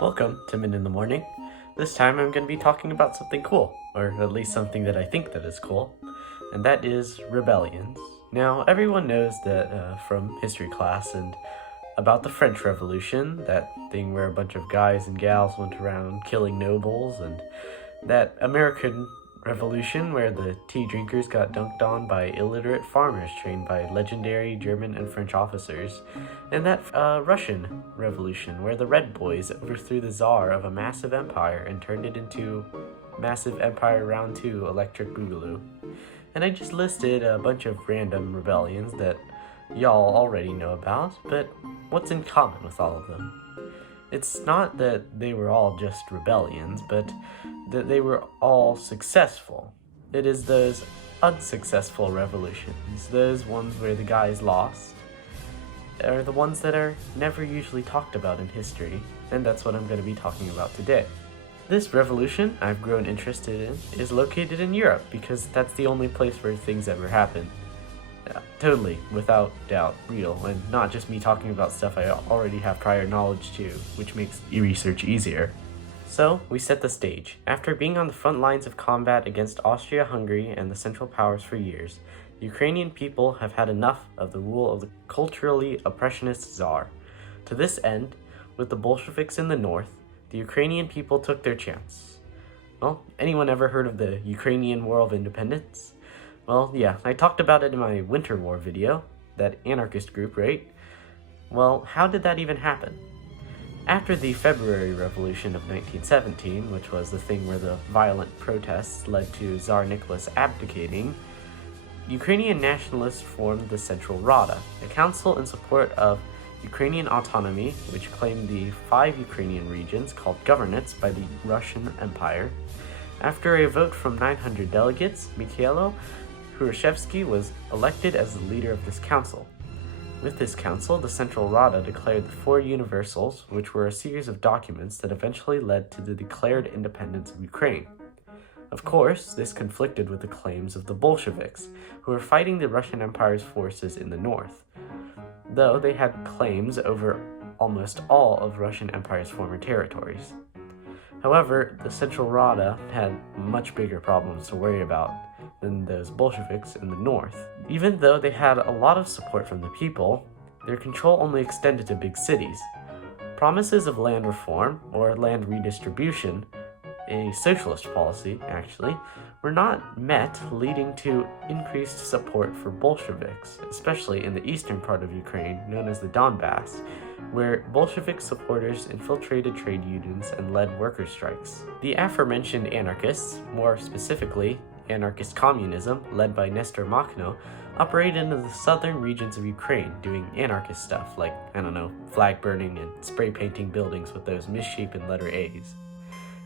Welcome to Min in the Morning. This time I'm going to be talking about something cool, or at least something that I think that is cool, and that is rebellions. Now, everyone knows that from history class and about the French Revolution, that thing where a bunch of guys and gals went around killing nobles, and that American Revolution where the tea drinkers got dunked on by illiterate farmers trained by legendary German and French officers, and that Russian Revolution where the Red Boys overthrew the Tsar of a massive empire and turned it into Massive Empire Round 2 Electric Boogaloo. And I just listed a bunch of random rebellions that y'all already know about, but what's in common with all of them? It's not that they were all just rebellions, but that they were all successful. It is those unsuccessful revolutions, those ones where the guys lost, are the ones that are never usually talked about in history, and that's what I'm going to be talking about today. This revolution I've grown interested in is located in Europe because that's the only place where things ever happen. Yeah, totally, without doubt, real, and not just me talking about stuff I already have prior knowledge to, which makes research easier. So, we set the stage. After being on the front lines of combat against Austria-Hungary and the Central Powers for years, the Ukrainian people have had enough of the rule of the culturally oppressionist Tsar. To this end, with the Bolsheviks in the north, the Ukrainian people took their chance. Well, anyone ever heard of the Ukrainian War of Independence? Well, yeah, I talked about it in my Winter War video, that anarchist group, right? Well, how did that even happen? After the February Revolution of 1917, which was the thing where the violent protests led to Tsar Nicholas abdicating, Ukrainian nationalists formed the Central Rada, a council in support of Ukrainian autonomy, which claimed the 5 Ukrainian regions called governorates by the Russian Empire. After a vote from 900 delegates, Mikhailo Hrushevsky was elected as the leader of this council. With this council, the Central Rada declared the 4 Universals, which were a series of documents that eventually led to the declared independence of Ukraine. Of course, this conflicted with the claims of the Bolsheviks, who were fighting the Russian Empire's forces in the north, though they had claims over almost all of Russian Empire's former territories. However, the Central Rada had much bigger problems to worry about than those Bolsheviks in the north. Even though they had a lot of support from the people, their control only extended to big cities. Promises of land reform, or land redistribution, a socialist policy actually, were not met, leading to increased support for Bolsheviks, especially in the eastern part of Ukraine, known as the Donbass, where Bolshevik supporters infiltrated trade unions and led worker strikes. The aforementioned anarchists, more specifically anarchist communism, led by Nestor Makhno, operated in the southern regions of Ukraine, doing anarchist stuff like, flag burning and spray painting buildings with those misshapen letter A's.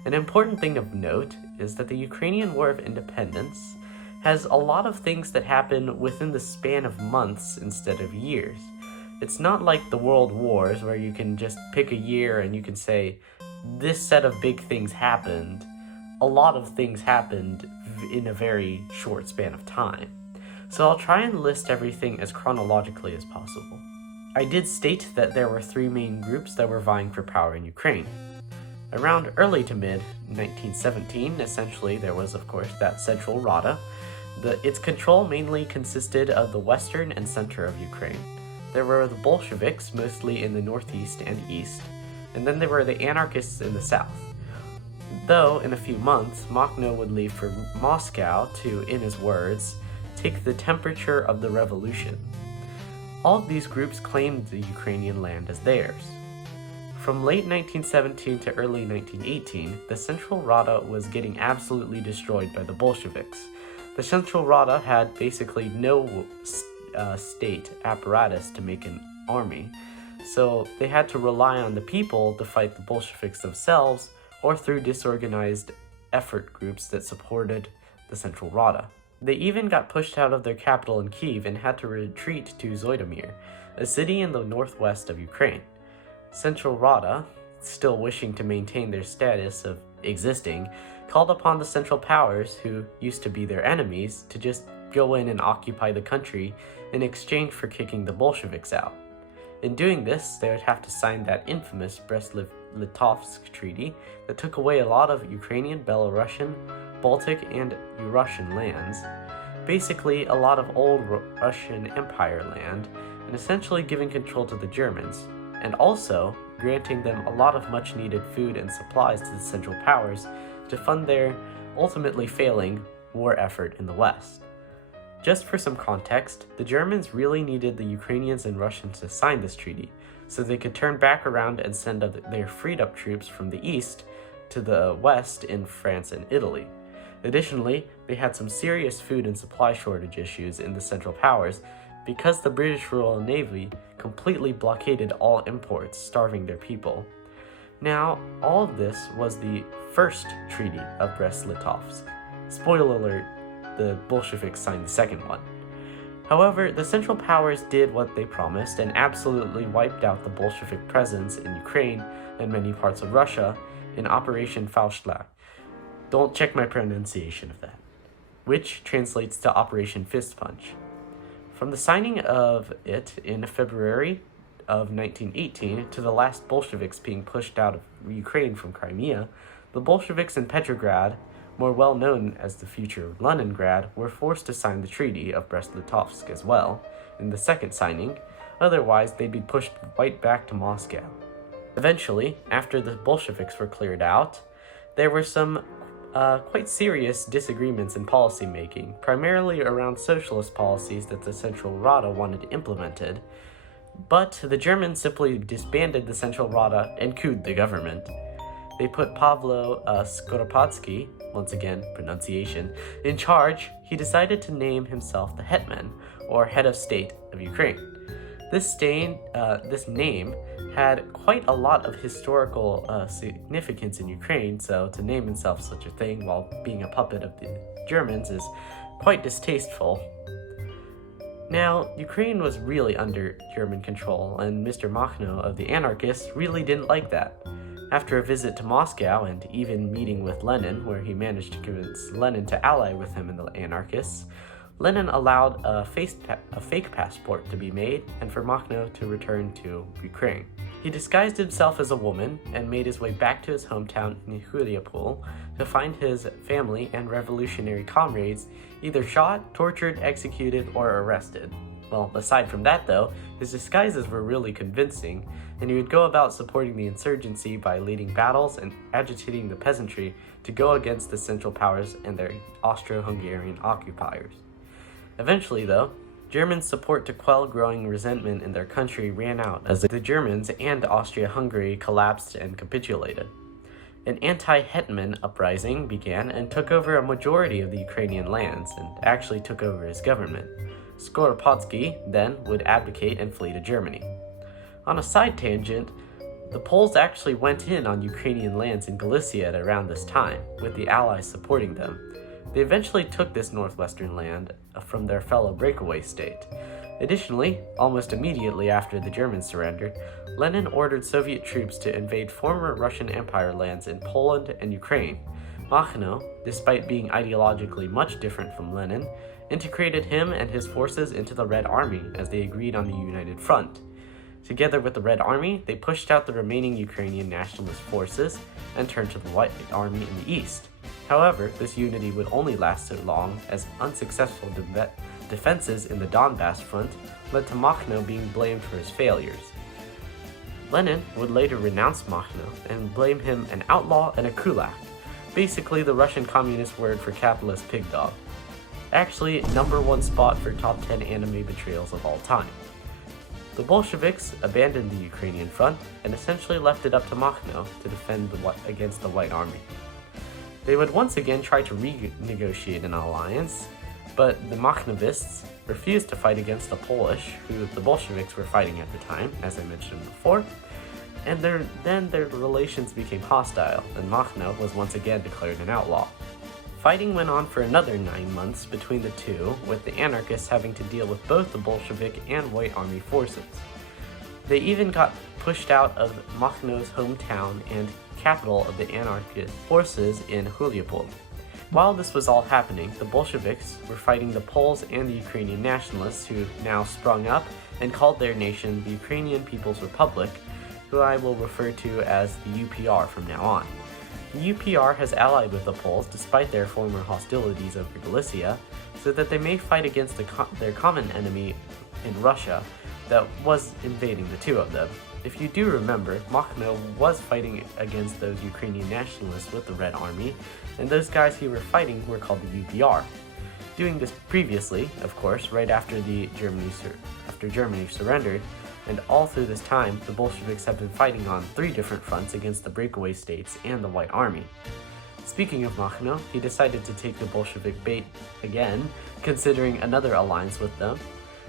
An important thing of note is that the Ukrainian War of Independence has a lot of things that happen within the span of months instead of years. It's not like the World Wars where you can just pick a year and you can say, this set of big things happened. A lot of things happened in a very short span of time. So I'll try and list everything as chronologically as possible. I did state that there were 3 main groups that were vying for power in Ukraine. Around early to mid-1917, essentially, there was, of course, that Central Rada. Its control mainly consisted of the western and center of Ukraine. There were the Bolsheviks, mostly in the northeast and east, and then there were the anarchists in the south. Though, in a few months, Makhno would leave for Moscow to, in his words, take the temperature of the revolution. All of these groups claimed the Ukrainian land as theirs. From late 1917 to early 1918, the Central Rada was getting absolutely destroyed by the Bolsheviks. The Central Rada had basically no state apparatus to make an army, so they had to rely on the people to fight the Bolsheviks themselves or through disorganized effort groups that supported the Central Rada. They even got pushed out of their capital in Kyiv and had to retreat to Zhytomyr, a city in the northwest of Ukraine. Central Rada, still wishing to maintain their status of existing, called upon the Central Powers, who used to be their enemies, to just go in and occupy the country in exchange for kicking the Bolsheviks out. In doing this, they would have to sign that infamous Brest-Litovsk Treaty that took away a lot of Ukrainian, Belarusian, Baltic, and Russian lands, basically a lot of old Russian Empire land, and essentially giving control to the Germans, and also granting them a lot of much-needed food and supplies to the Central Powers to fund their ultimately failing war effort in the West. Just for some context, the Germans really needed the Ukrainians and Russians to sign this treaty so they could turn back around and send their freed-up troops from the east to the west in France and Italy. Additionally, they had some serious food and supply shortage issues in the Central Powers because the British Royal Navy completely blockaded all imports, starving their people. Now, all of this was the first Treaty of Brest-Litovsk. Spoiler alert, the Bolsheviks signed the second one. However, the Central Powers did what they promised and absolutely wiped out the Bolshevik presence in Ukraine and many parts of Russia in Operation Faustschlag. Don't check my pronunciation of that, which translates to Operation Fist Punch. From the signing of it in February of 1918 to the last Bolsheviks being pushed out of Ukraine from Crimea, the Bolsheviks in Petrograd, more well known as the future Leningrad, were forced to sign the Treaty of Brest-Litovsk as well in the second signing, otherwise they'd be pushed right back to Moscow. Eventually, after the Bolsheviks were cleared out, there were some quite serious disagreements in policy making, primarily around socialist policies that the Central Rada wanted implemented, but the Germans simply disbanded the Central Rada and couped the government. They put Pavlo Skoropadsky, once again, pronunciation, in charge. He decided to name himself the Hetman, or head of state of Ukraine. This name had quite a lot of historical significance in Ukraine, so to name himself such a thing while being a puppet of the Germans is quite distasteful. Now, Ukraine was really under German control, and Mr. Makhno of the anarchists really didn't like that. After a visit to Moscow and even meeting with Lenin, where he managed to convince Lenin to ally with him and the anarchists, Lenin allowed a fake passport to be made and for Makhno to return to Ukraine. He disguised himself as a woman and made his way back to his hometown in Huliapol to find his family and revolutionary comrades either shot, tortured, executed, or arrested. Well, aside from that though, his disguises were really convincing, and he would go about supporting the insurgency by leading battles and agitating the peasantry to go against the Central Powers and their Austro-Hungarian occupiers. Eventually though, German support to quell growing resentment in their country ran out as the Germans and Austria-Hungary collapsed and capitulated. An anti-Hetman uprising began and took over a majority of the Ukrainian lands and actually took over his government. Skoropadsky then would abdicate and flee to Germany. On a side tangent, the Poles actually went in on Ukrainian lands in Galicia at around this time, with the Allies supporting them. They eventually took this northwestern land from their fellow breakaway state. Additionally, almost immediately after the Germans surrendered, Lenin ordered Soviet troops to invade former Russian Empire lands in Poland and Ukraine. Makhno, despite being ideologically much different from Lenin, integrated him and his forces into the Red Army as they agreed on the United Front. Together with the Red Army, they pushed out the remaining Ukrainian nationalist forces and turned to the White Army in the east. However, this unity would only last so long, as unsuccessful defenses in the Donbass front led to Makhno being blamed for his failures. Lenin would later renounce Makhno and blame him an outlaw and a kulak, basically the Russian communist word for capitalist pig dog. Actually, #1 spot for top 10 anime betrayals of all time. The Bolsheviks abandoned the Ukrainian front and essentially left it up to Makhno to defend against the White Army. They would once again try to renegotiate an alliance, but the Makhnovists refused to fight against the Polish, who the Bolsheviks were fighting at the time, as I mentioned before, and then their relations became hostile, and Makhno was once again declared an outlaw. Fighting went on for another 9 months between the two, with the anarchists having to deal with both the Bolshevik and White Army forces. They even got pushed out of Makhno's hometown and capital of the anarchist forces in Huliapol. While this was all happening, the Bolsheviks were fighting the Poles and the Ukrainian nationalists who now sprung up and called their nation the Ukrainian People's Republic, who I will refer to as the UPR from now on. The UPR has allied with the Poles despite their former hostilities over Galicia, so that they may fight against their common enemy in Russia that was invading the two of them. If you do remember, Machno was fighting against those Ukrainian nationalists with the Red Army, and those guys he were fighting were called the UPR. Doing this previously, of course, right after Germany surrendered, and all through this time, the Bolsheviks have been fighting on 3 different fronts against the breakaway states and the White Army. Speaking of Machno, he decided to take the Bolshevik bait again, considering another alliance with them,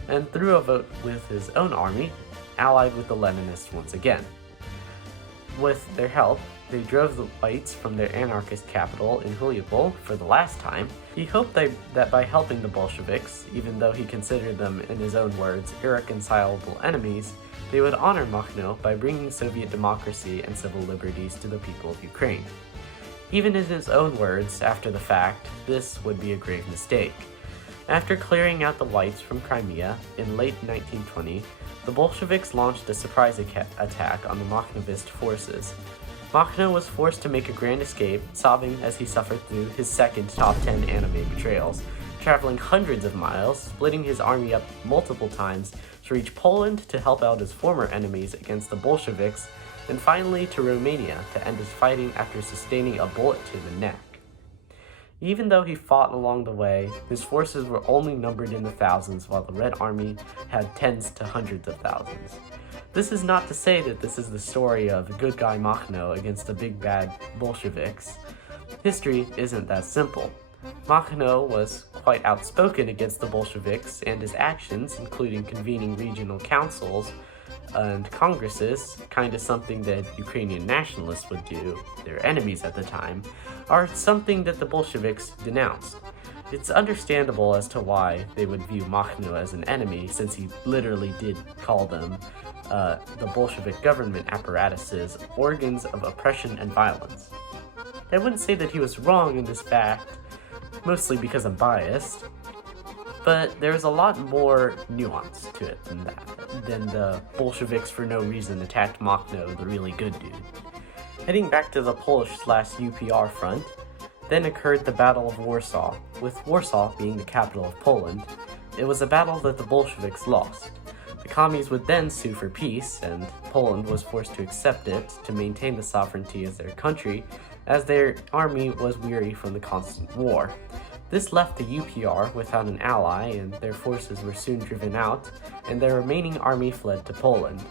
and threw a vote with his own army, allied with the Leninists once again. With their help, they drove the Whites from their anarchist capital in Huliopol for the last time. He hoped that by helping the Bolsheviks, even though he considered them, in his own words, irreconcilable enemies, they would honor Machno by bringing Soviet democracy and civil liberties to the people of Ukraine. Even in his own words, after the fact, this would be a grave mistake. After clearing out the Whites from Crimea in late 1920, the Bolsheviks launched a surprise attack on the Makhnovist forces. Machno was forced to make a grand escape, sobbing as he suffered through his second top 10 anime betrayals, traveling hundreds of miles, splitting his army up multiple times to reach Poland to help out his former enemies against the Bolsheviks, and finally to Romania to end his fighting after sustaining a bullet to the neck. Even though he fought along the way, his forces were only numbered in the thousands, while the Red Army had tens to hundreds of thousands. This is not to say that this is the story of good guy Machno against the big bad Bolsheviks. History isn't that simple. Machno was quite outspoken against the Bolsheviks, and his actions, including convening regional councils and congresses, kind of something that Ukrainian nationalists would do, their enemies at the time, are something that the Bolsheviks denounced. It's understandable as to why they would view Machno as an enemy, since he literally did call them the Bolshevik government apparatuses organs of oppression and violence. I wouldn't say that he was wrong in this fact, mostly because I'm biased, but there's a lot more nuance to it than the Bolsheviks for no reason attacked Machno, the really good dude. Heading back to the Polish/UPR front, then occurred the Battle of Warsaw, with Warsaw being the capital of Poland. It was a battle that the Bolsheviks lost. The commies would then sue for peace, and Poland was forced to accept it to maintain the sovereignty of their country, as their army was weary from the constant war. This left the UPR without an ally, and their forces were soon driven out, and their remaining army fled to Poland.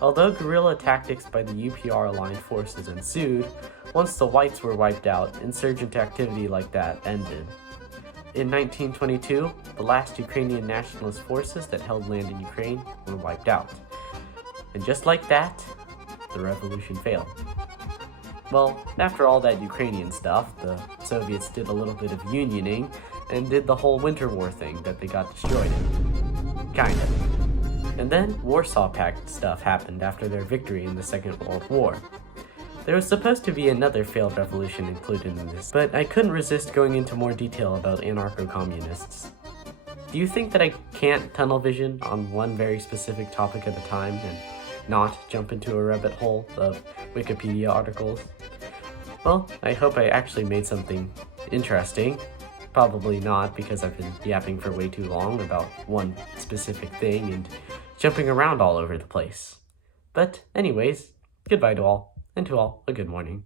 Although guerrilla tactics by the UPR-aligned forces ensued, once the Whites were wiped out, insurgent activity like that ended. In 1922, the last Ukrainian nationalist forces that held land in Ukraine were wiped out. And just like that, the revolution failed. Well, after all that Ukrainian stuff, the Soviets did a little bit of unioning and did the whole Winter War thing that they got destroyed in. Kinda. And then Warsaw Pact stuff happened after their victory in the Second World War. There was supposed to be another failed revolution included in this, but I couldn't resist going into more detail about anarcho-communists. Do you think that I can't tunnel vision on one very specific topic at a time and not jump into a rabbit hole of Wikipedia articles? Well, I hope I actually made something interesting. Probably not, because I've been yapping for way too long about one specific thing and jumping around all over the place. But anyways, goodbye to all, and to all a good morning.